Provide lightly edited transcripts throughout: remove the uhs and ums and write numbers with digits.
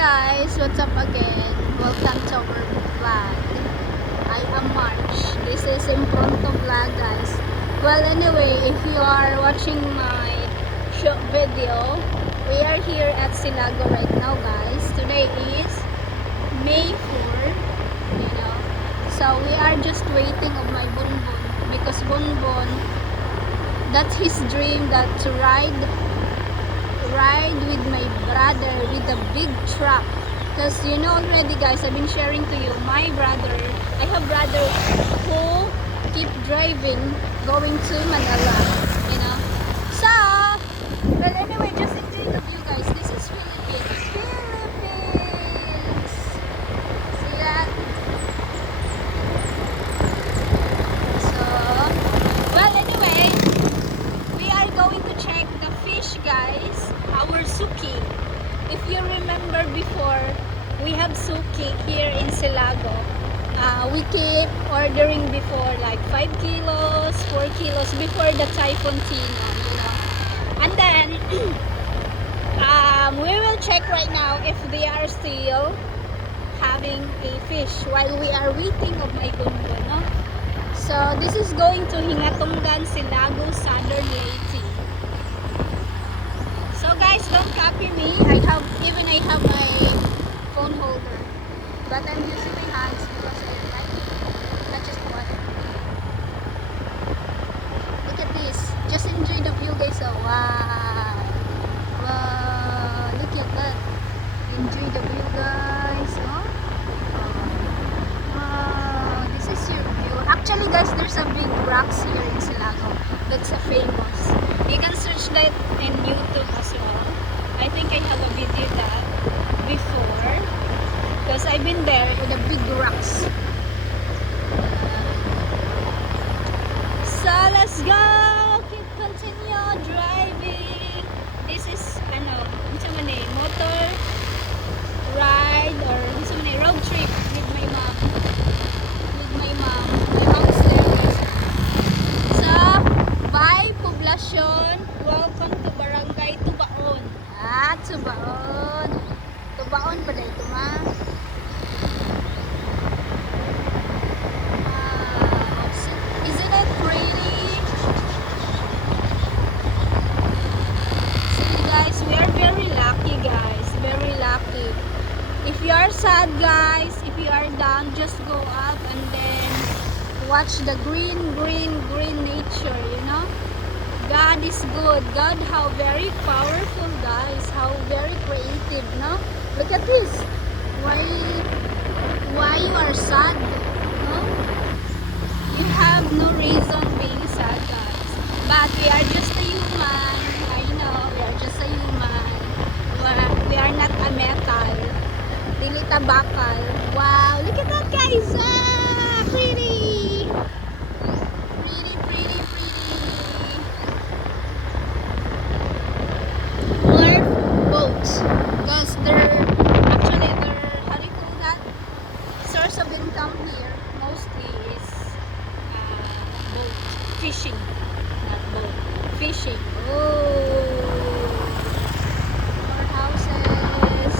guys, what's up again? Welcome to our vlog. I am March. This is Impromptu vlog, guys. Well, anyway, if you are watching my short video, we are here at Silago right now, guys. Today is May 4, you know. So we are just waiting of my Bonbon because Bonbon, that's his dream, that to ride with my brother with a big truck. Because you know already, guys, I've been sharing to you my brother. I have brother who keep driving going to Manila, you know. So well, anyway, just enjoy the view, guys. This is Philippines. See that? So well, anyway, we are going to check the fish, guys. Our suki. If you remember before, we have suki here in Silago. We keep ordering before like 5 kilos, 4 kilos before the Typhoon Tino, you know. And then we will check right now if they are still having a fish while we are waiting of my Bonbon, no? So this is going to Hingatungan, Silago, Southern Leyte. So guys, don't copy me. I have my phone holder, but I'm using my hands because I like it. Not just water. Look at this. Just enjoy the view, guys. Oh, wow. Wow. Look at that. Enjoy the view, guys. Oh. Wow. This is your view. Actually, guys, there's a big rocks here in Silago. That's a famous. You can search that in YouTube as well. I think I have a video that before because I've been there with the big rocks. So let's go! Continue driving. This is motor ride or road trip with my mom. My mom's there, guys. So bye, poblasyon. Welcome to Barangay Tubaon. Tubaon. Tubaon pa dito, ma. Isn't it pretty? See, guys, we are very lucky, guys. Very lucky. If you are sad, guys, if you are down, just go up and then watch the green nature, you know. God is good. God, how very powerful, guys. How very creative, no? Look at this. Why you are sad, no? You have no reason being sad, guys. But we are just a human. I know, we are just a human. We are not a metal. Dili tabakal. Wow, look at that, guys. Pretty. Because they're how do you call that? Source of income here mostly is boat fishing, not boat fishing. Oh, more houses.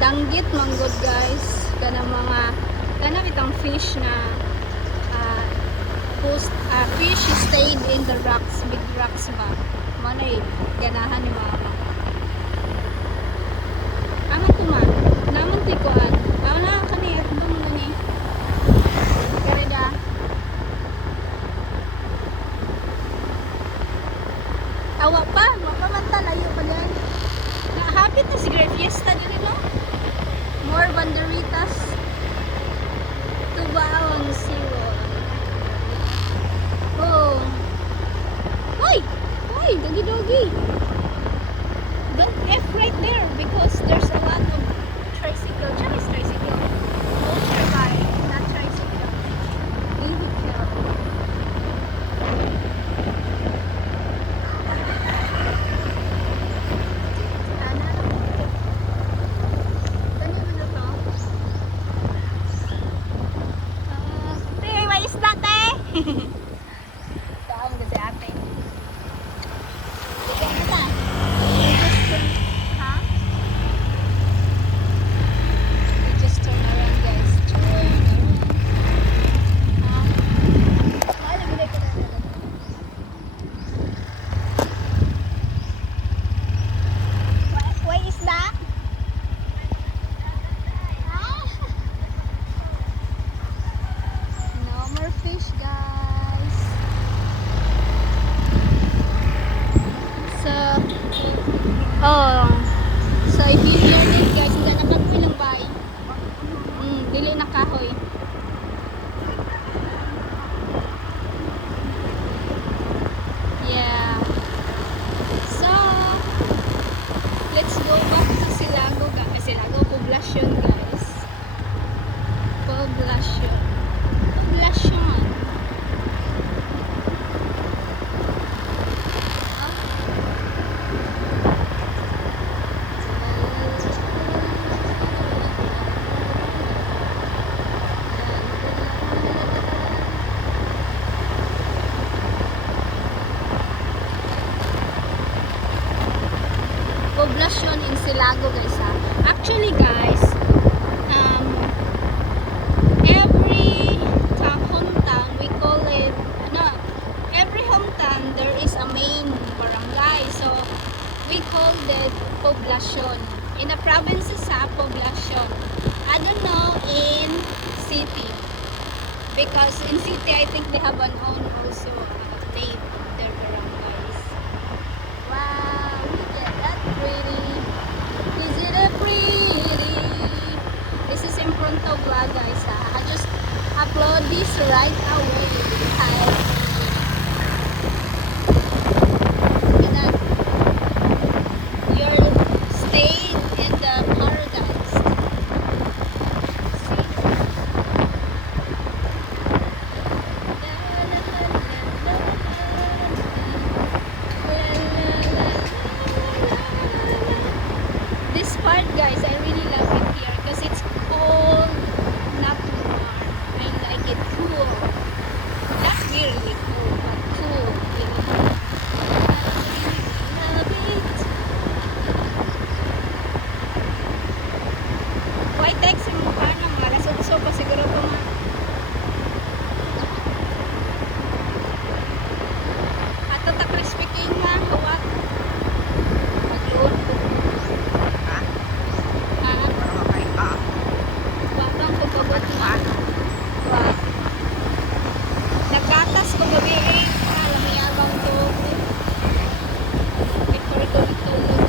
Danggit manggod, guys, kana bitang fish na fish stayed in the rocks, big rocks ba manay ganahan ni mama. Aman ko man naman tikuan na kani dum gani kareda awa pa makamanta layo pa diyan na hapit na siguro fiesta din, no? More banderitas. Tubaon Zero. Oh. Hoy! Hoy! Dogi-dogi! Don't F right there because there's a lot of tricycle. Chinese tricycle. Motorbike, not tricycle. Vehicle. Ano? Ganyan mo na to? Because in city, I think they have an own also name of their barangays. Wow, look at that pretty. Is it a pretty? This is in Pronto Vlog, guys. I just upload this right away. Hi. Look at that. You're staying in the paradise. This part, guys, I really love it here because it's cold, not too warm. I like it cool. Not really cool, but cool. Really. I love it. Why text yung mukha na mga alas 8 pa siguro pa mga. At ito crispy king na hawak. Magluon ko. Babang ko pagod na. Wow. Nagkatas ko gabi eh. Alam mo yabang to. Before ko itulog.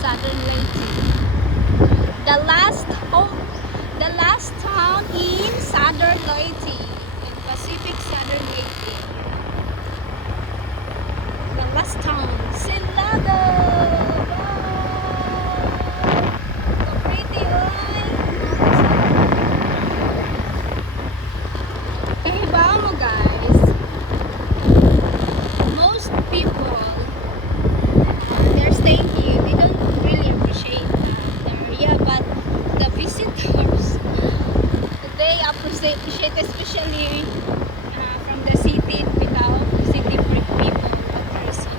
Southern Leyte. The last town in Southern Leyte, in Pacific Southern Leyte. The last town, Silago. Wow. So pretty, right? Kahiba mo, guys. Most people they're staying here, they don't really appreciate the area, but the visitors, they appreciate especially from the city without city people person.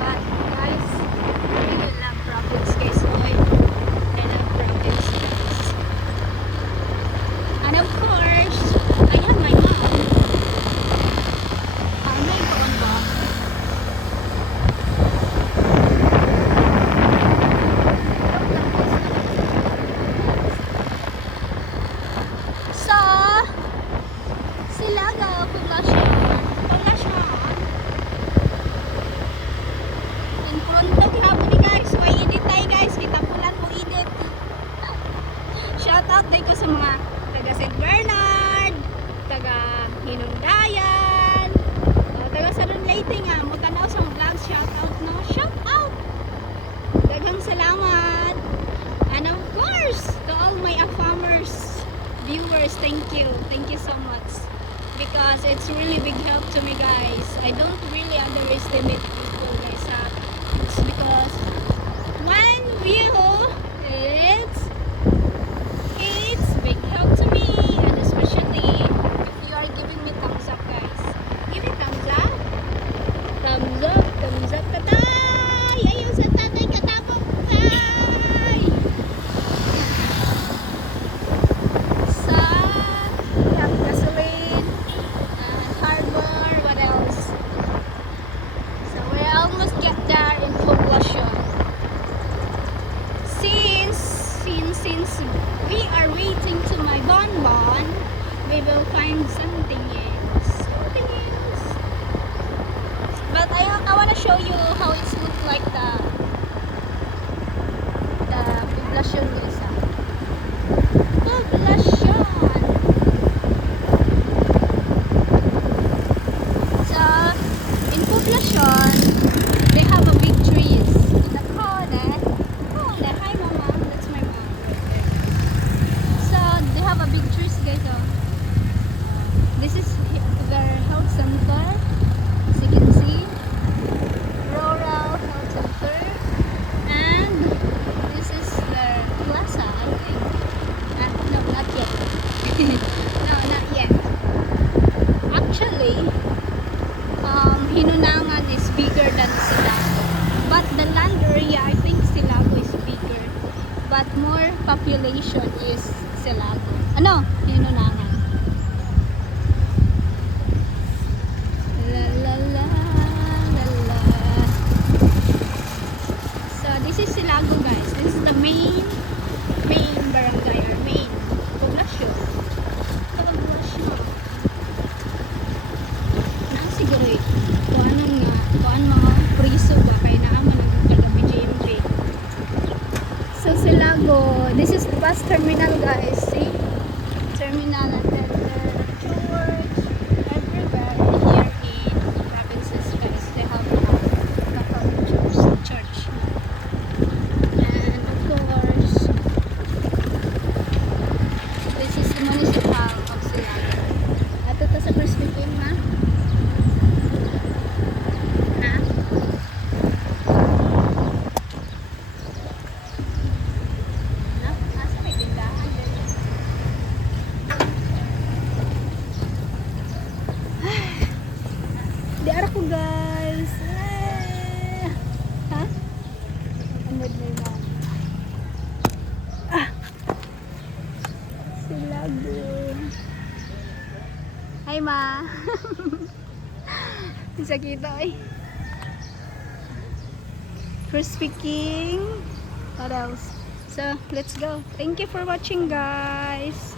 But guys, I really love province, guys. I love province, guys. And of course, I have my mom. May phone ba? Shoutout din ko sa mga taga St. Bernard, taga Hinundayan, taga Southern Leyte nga, magtanaw sa mga vlogs, shoutout no? Shoutout! Daghang salamat! And of course, to all my farmers, viewers, thank you so much. Because it's really big help to me, guys. I don't really underestimate people, guys. It's because one view, it's big help to me, and especially if you are giving me thumbs up, guys. Give me thumbs up. Thumbs up katay. Ayaw sa tatay katapok. Tay. Sa gasoline, harbor, what else? So we almost get there in Poblacion. Since we are waiting to my bonbon, we will find something else. But I want to show you how it's look like the Poblacion, guys. Poblacion. So in Poblacion, they have a big trees in the corner. Hi mama, that's my mom. So they have a big trees, guys. This is their health center, as you can see, rural health center, and this is their plaza, I think. No, not yet. No, not yet. population is Silago. Ano? Hinunangan. La la la la la. So this is Silago, guys. This is the main barangay or main poblasyon. Siguro kuan mga priso ba kay naa man taga BGMP. So Silago, this is the bus terminal, guys. See? Terminal and then the church everywhere here in provinces, guys. They have Catholic church. And of course, this is the municipal of Silago. Ato ta sa perspective na. Di ara ko, guys. Ha? Amod na yun. Silago. Hi, ma. Isa kita eh. Crispy King. What else? So, let's go. Thank you for watching, guys.